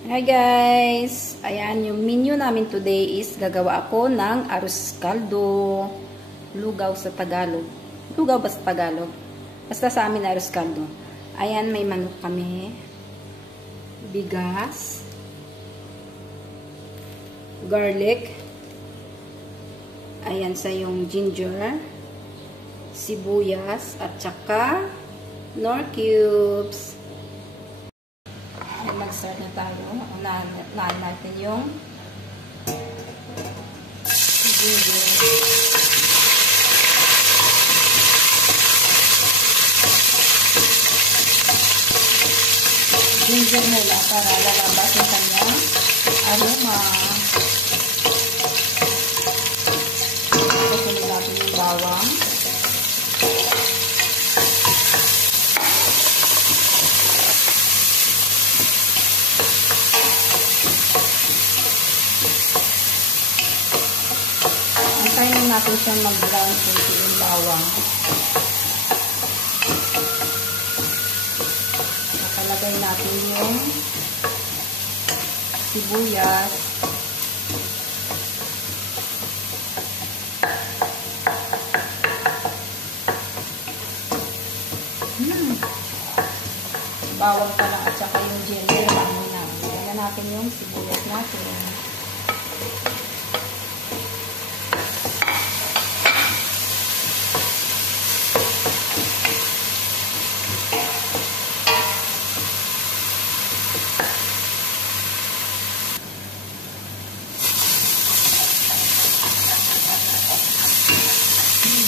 Hi guys! Ayan, yung menu namin today is gagawa ako ng arroz caldo. Lugaw sa Tagalog. Lugaw ba sa Tagalog? Basta sa amin arroz caldo. Ayan, may manok kami. Bigas. Garlic. Ayan sa yung ginger. Sibuyas. At saka nor cubes. Mag-start na tayo. Unahan natin yung ginger. Ginger mula para lalabas yung kanyang aroma. Susunod natin yung bawang. Antayin natin siya mag-brown kunti yung bawang. Nakalagay natin yung sibuyas. Bawang pa lang at saka yung ginger lang muna. Lagyan natin yung sibuyas natin.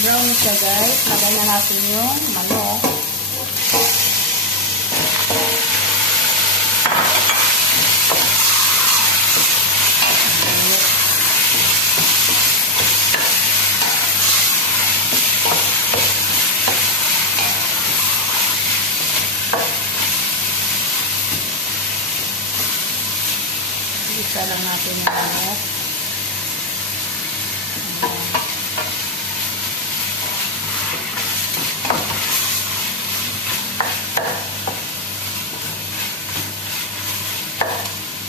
Brown siya guys. Lagyan na natin yung manok. Isa lang natin yung manok.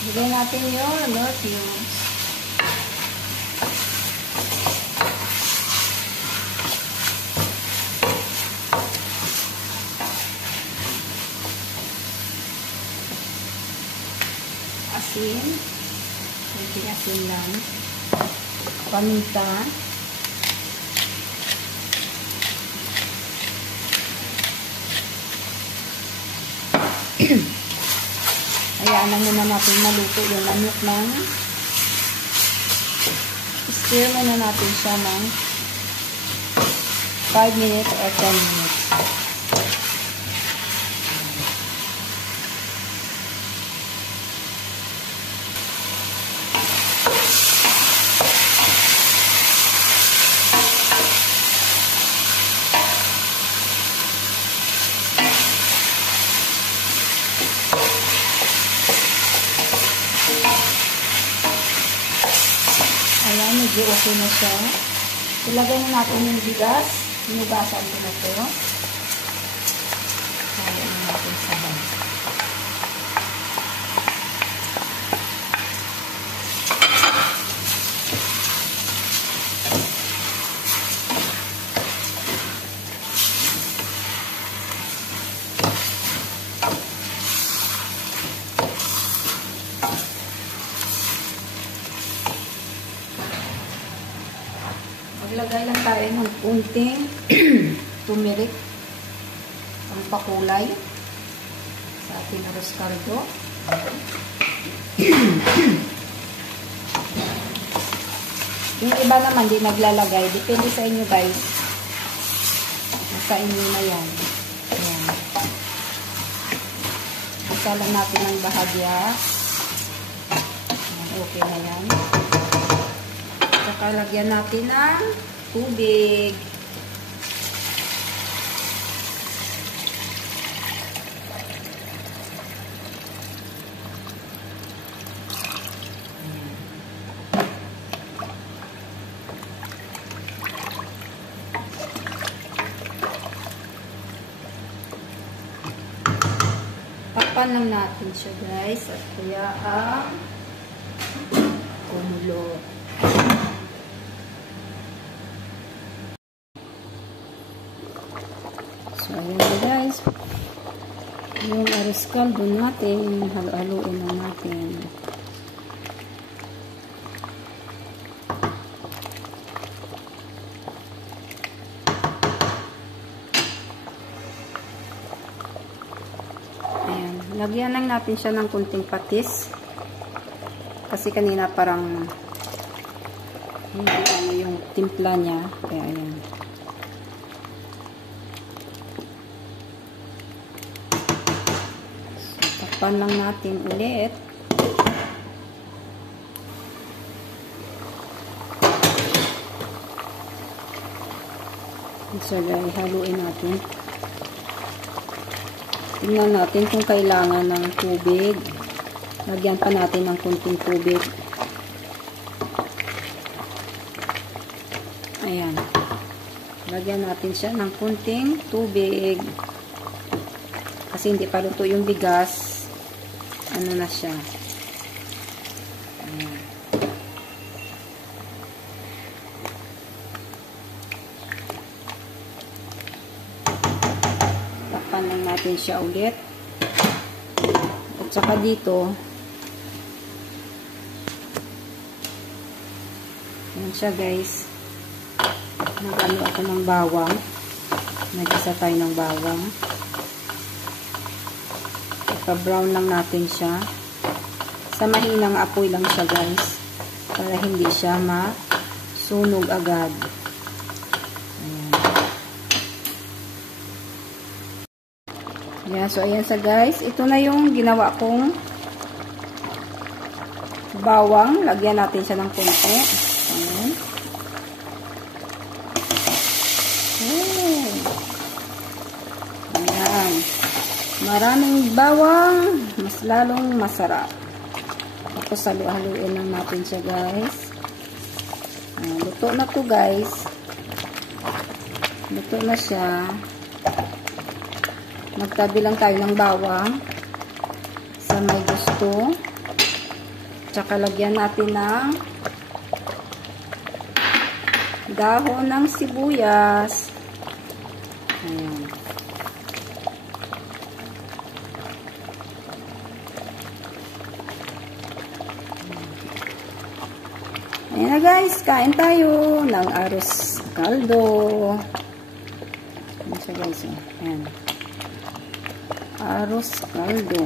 Bigyan natin yung nor cubes. Asin. Kunting asin lang. Paminta. Hayaan lang muna natin maluto yung manok ng stir muna natin siya ng 5 minutes or 10 minutes. Ayan, medyo okay na siya. Ilagay na natin yung bigas. Hinugasan ko na ito. Ayan na natin sa bag. Maglagay lang tayo ng kunting turmeric ang pakulay sa ating arroz caldo. Yung iba naman di naglalagay. Depende sa inyo guys. Sa inyo na yan. Ayan. Isa lang natin ang bahagya. Ayan, okay na yan. Saka lagyan natin ng tubig. Takpan lang natin siya guys at kaya ang kumulo. So ayan na guys. Yung arroz caldo natin, halo-haloin lang natin. Ayan, lagyan lang natin siya ng kunting patis. Kasi kanina parang hindi ano yung timpla niya. Kaya ayan. Takpan lang natin ulit. So, haluin natin. Tingnan natin kung kailangan ng tubig. Lagyan pa natin ng kunting tubig. Ayan. Lagyan natin siya ng kunting tubig. Kasi hindi pa luto yung bigas. Ano na siya. Ayan. Takpan lang natin siya ulit. At saka dito, ayan siya guys. Nag-ano ako ng bawang. Nag-isa tayo ng bawang. Pa-brown lang natin siya. Sa mahinang apoy lang siya guys. Para hindi siya masunog agad. Ayan. Yeah, so ayan sa guys. Ito na yung ginawa kong bawang. Lagyan natin siya ng konti. Ayan. Ayan. Maraming bawang, mas lalong masarap. Tapos halu-haluin lang natin siya guys. Luto na to guys. Luto na siya. Magtabi lang tayo ng bawang sa may gusto. Tsaka lagyan natin ng dahon ng sibuyas. Ayan. Ayan na guys, kain tayo ng arroz caldo. Ayan siya guys. Ayan. Arroz caldo.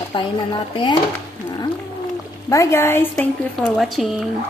Patayin na natin. Bye guys, thank you for watching.